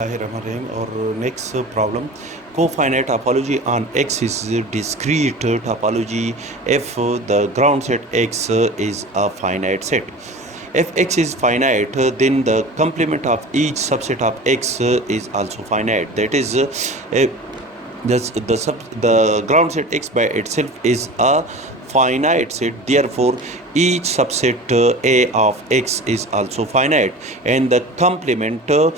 Bismillahirrahmanirrahim. Our next problem, cofinite topology on X is discrete topology if the ground set X is a finite set. If X is finite, then the complement of each subset of X is also finite. That is, the ground set X by itself is a finite set. Therefore, each subset A of X is also finite, and the complement of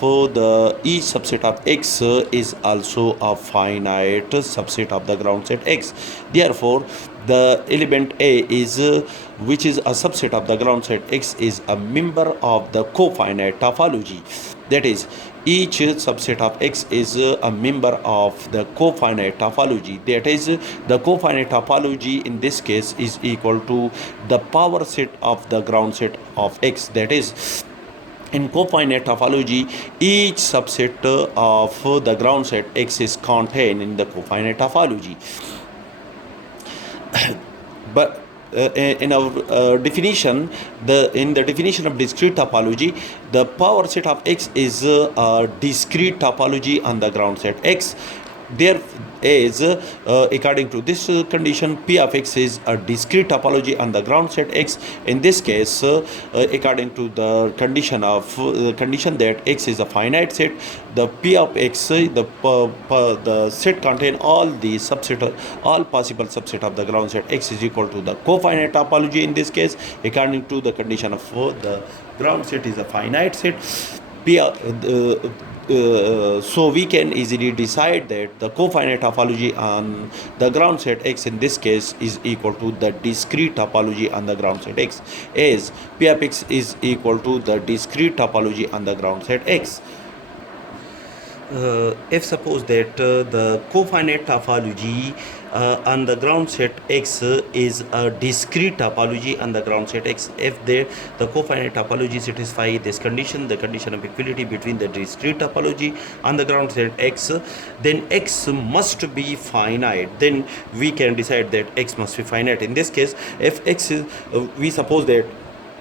the each subset of X is also a finite subset of the ground set X. Therefore, the element A is which is a subset of the ground set X is a member of the cofinite topology. That is, each subset of X is a member of the cofinite topology. That is, the cofinite topology in this case is equal to the power set of the ground set of X. That is, in cofinite topology, each subset of the ground set X is contained in the cofinite topology. But in our definition, in the definition of discrete topology, the power set of X is a discrete topology on the ground set X. There is, according to this condition, P of X is a discrete topology on the ground set X. In this case, according to the condition that X is a finite set, the P of X, the set contain all possible subset of the ground set X is equal to the cofinite topology. In this case, according to the condition of the ground set is a finite set. So we can easily decide that the cofinite topology on the ground set X in this case is equal to the discrete topology on the ground set X, as P of X is equal to the discrete topology on the ground set X. If suppose that the cofinite topology on the ground set X is a discrete topology on the ground set X, if the cofinite topology satisfy this condition, the condition of equality between the discrete topology on the ground set X, then X must be finite. Then we can decide that X must be finite. In this case, if X is, we suppose that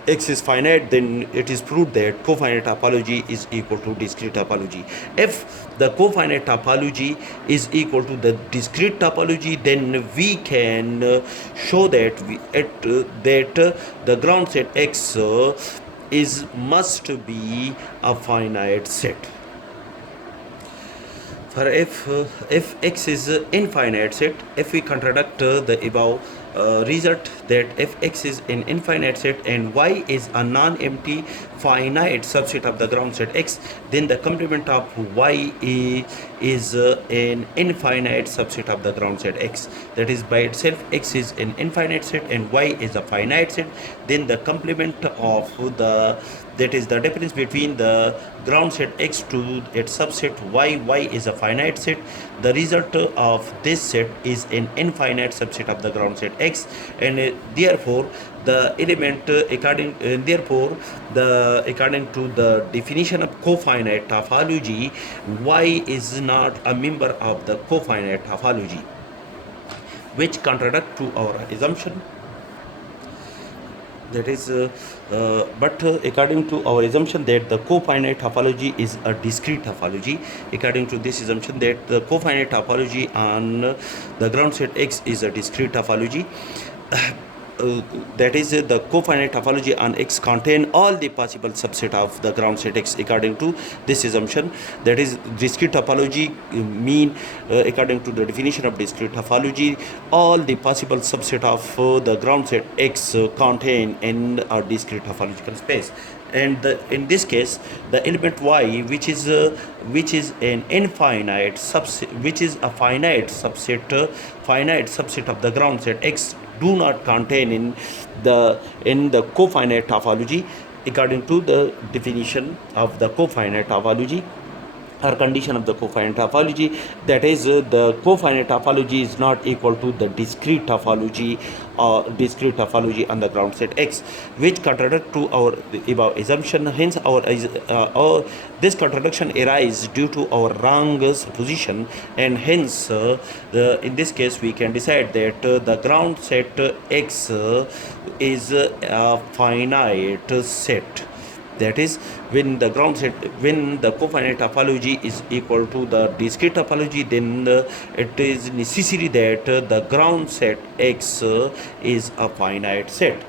X is finite, then it is proved that cofinite topology is equal to discrete topology. If the cofinite topology is equal to the discrete topology, then we can show that the ground set X must be a finite set. For if X is infinite set, if we contradict the above result that if X is an infinite set and Y is a non-empty finite subset of the ground set X, then the complement of Y is an infinite subset of the ground set X. That is, by itself X is an infinite set and Y is a finite set. Then the complement of that is the difference between the ground set X to its subset Y is a finite set. The result of this set is an infinite subset of the ground set X, and therefore the element according to the definition of cofinite topology, Y is not a member of the cofinite topology, which contradict to our assumption. That is, but according to our assumption that the cofinite topology is a discrete topology, according to this assumption that the cofinite topology on the ground set X is a discrete topology, that is, the cofinite topology on X contain all the possible subset of the ground set X. According to this assumption, that is, discrete topology mean, according to the definition of discrete topology, all the possible subset of the ground set X contain in a discrete topological space. And in this case, the element Y, which is an infinite subset, which is a finite subset of the ground set X, do not contain in the cofinite topology, according to the definition of the cofinite topology or condition of the cofinite topology. That is, the cofinite topology is not equal to the discrete topology on the ground set X, which contradict to our above assumption. Hence, this contradiction arises due to our wrong supposition, and hence in this case we can decide that the ground set X is a finite set. That is, when the ground set, when the cofinite topology is equal to the discrete topology, then it is necessary that the ground set X is a finite set.